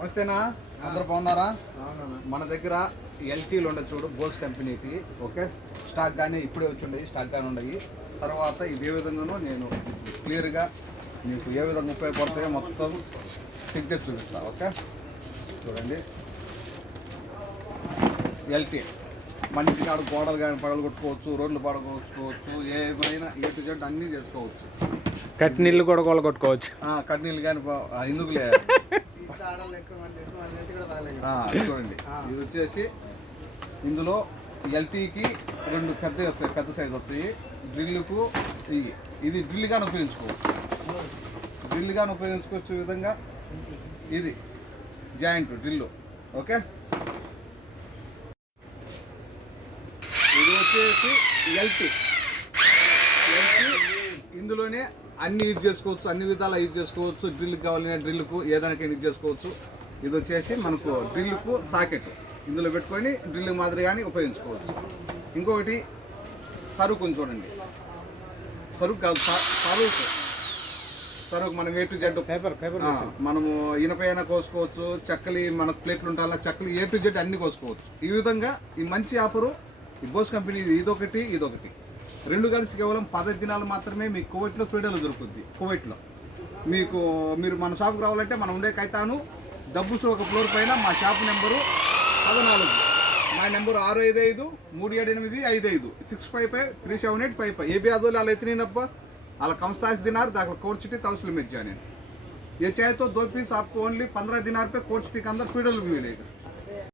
నమస్తేనా, అందరూ బాగున్నారా? మన దగ్గర ఎల్టీలు ఉండదు చూడు, బోస్ కంపెనీకి. ఓకే, స్టాక్ కానీ ఇప్పుడే వచ్చి ఉండేవి, స్టాక్ కానీ ఉండయి. తర్వాత ఇది ఏ విధంగానో నేను క్లియర్గా మీకు ఏ విధంగా ఉపయోగపడతాయో మొత్తం చెక్ చేసి చూపిస్తాను. ఓకే, చూడండి. ఎల్టీ మన ఇంటికాడ గోడలు కానీ పగలు కొట్టుకోవచ్చు, రోడ్లు పడగొట్టుకోవచ్చు, ఏమైనా ఏ టు జెడ్ అన్నీ చేసుకోవచ్చు. కట్నీళ్ళు కూడా గోల కొట్టుకోవచ్చు. కట్నీళ్ళు కానీ ఎందుకు లేదు. చూడండి, ఇది వచ్చేసి ఇందులో ఎల్టీకి రెండు పెద్ద సైజు వస్తాయి. డ్రిల్కు ఇది డ్రిల్ కానీ ఉపయోగించుకోవచ్చు విధంగా. ఇది జాయింట్ డ్రిల్. ఓకే, ఇది వచ్చేసి ఎల్టీ. ఇందులోనే అన్ని యూజ్ చేసుకోవచ్చు, అన్ని విధాలా యూజ్ చేసుకోవచ్చు. డ్రిల్కి కావాలనే డ్రిల్కు ఏదైనా యూజ్ చేసుకోవచ్చు. ఇది వచ్చేసి మనకు డ్రిల్కు సాకెట్, ఇందులో పెట్టుకొని డ్రిల్ మాదిరి కానీ ఉపయోగించుకోవచ్చు. ఇంకొకటి సరుకు చూడండి, సరుకు కాదు సరుకు మనం ఏ టు జెడ్ పేపర్ మనము ఇనపైన కోసుకోవచ్చు. చెక్కలి మన ప్లేట్లు ఉంటాయి, చెక్కలు ఏ టు జెడ్ అన్ని కోసుకోవచ్చు. ఈ విధంగా ఈ మంచి ఆఫరు ఈ బోస్ కంపెనీ. ఇదొకటి రెండు కలిసి కేవలం 10 దినాలు మాత్రమే మీకు కువైట్లో ఫ్రీడోలో దొరుకుతుంది. కువైట్లో మీరు మన షాప్కి రావాలంటే మనం ఉండే కైతాను దబ్బుసు ఒక ఫ్లోర్ పైన. మా షాప్ నెంబరు 14. మా నెంబరు 655-378-55 655-378-55. ఏ भी आदोले अला इतनी नब्बा अला कम स्टाइस दिनार दाखिल कोड सिटी तवसल में जाने। ये चाहे तो 2 पीस आपको ओनली 15 दिनार पे कोड सिटी के अंदर फ्रीडोल भी मिलेगा।